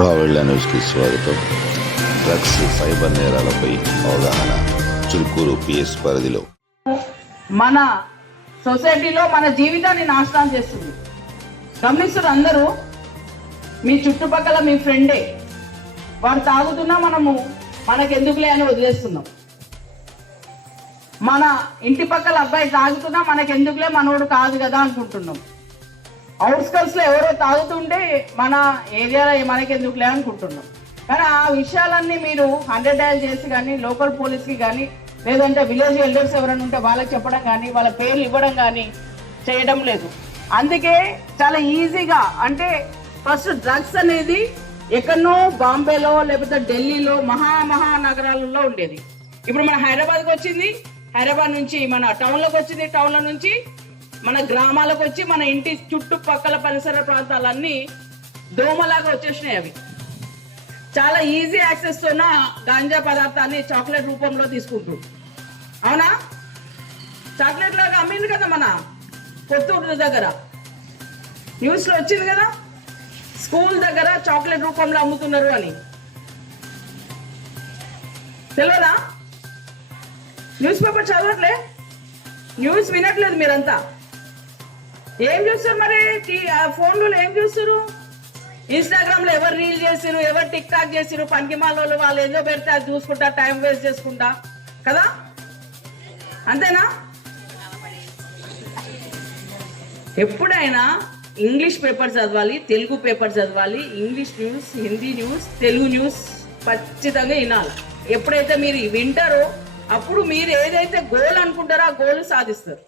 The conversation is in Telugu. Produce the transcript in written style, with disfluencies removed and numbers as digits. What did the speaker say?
రావెళ్ళ న్యూస్కి స్వాగతం. డ్రగ్స్ సైబర్ నేరాలపై అవగాహన. చురుకూరు పిఎస్ పరిధిలో మన సొసైటీలో మన జీవితాన్ని నాశనం చేస్తుంది. గమనిస్తున్నారు అందరూ. మీ చుట్టుపక్కల మీ ఫ్రెండే వాడు తాగుతున్నా మనకెందుకులే అని వదిలేస్తున్నాం. మన ఇంటి పక్కల అబ్బాయి తాగుతున్నా మనకెందుకులే, మనోడు కాదు కదా అనుకుంటున్నాం. అవుట్స్కట్స్ లో ఎవరో తాగుతుంటే మన ఏరియాలో మనకెందుకులే అనుకుంటున్నాం. కానీ ఆ విషయాలన్నీ మీరు 100 డయల్ చేసి కానీ, లోకల్ పోలీస్కి కానీ, లేదంటే విలేజ్ ఎల్డర్స్ ఎవరైనా ఉంటే వాళ్ళకి చెప్పడం కానీ, వాళ్ళ పేర్లు ఇవ్వడం కానీ చేయడం లేదు. అందుకే చాలా ఈజీగా, అంటే ఫస్ట్ డ్రగ్స్ అనేది ఎక్కడనో బాంబేలో లేకపోతే ఢిల్లీలో మహానగరాలలో ఉండేది. ఇప్పుడు మన హైదరాబాద్కి వచ్చింది, హైదరాబాద్ నుంచి మన టౌన్లోకి వచ్చింది, టౌన్ల నుంచి మన గ్రామాలకు వచ్చి మన ఇంటి చుట్టుపక్కల పరిసర ప్రాంతాలన్నీ దోమలాగా వచ్చేసినాయి. అవి చాలా ఈజీ యాక్సెస్ తోన గాంజా పదార్థాన్ని చాక్లెట్ రూపంలో తీసుకుంటుంది. అవునా? చాక్లెట్ లాగా అమ్మింది కదా మన కొత్తూరు దగ్గర, న్యూస్ లో వచ్చింది కదా, స్కూల్ దగ్గర చాక్లెట్ రూపంలో అమ్ముతున్నారు అని. తెలియదా? న్యూస్ పేపర్ చదవట్లే, న్యూస్ వినట్లేదు మీరంతా. ఏం చూస్తారు మరి? ఫోన్లో ఏం చూస్తారు? ఇన్స్టాగ్రామ్ లో ఎవరు రీల్ చేసిరు, ఎవరు టిక్ టాక్ చేసిరు, పనికిమాల వాళ్ళు ఏదో పెడితే అది చూసుకుంటా టైం వేస్ట్ చేసుకుంటా కదా, అంతేనా? ఎప్పుడైనా ఇంగ్లీష్ పేపర్ చదవాలి, తెలుగు పేపర్ చదవాలి. English news, Hindi news, Telugu news ఖచ్చితంగా వినాలి. ఎప్పుడైతే మీరు వింటారో అప్పుడు మీరు ఏదైతే గోల్ అనుకుంటారో ఆ గోల్ సాధిస్తారు.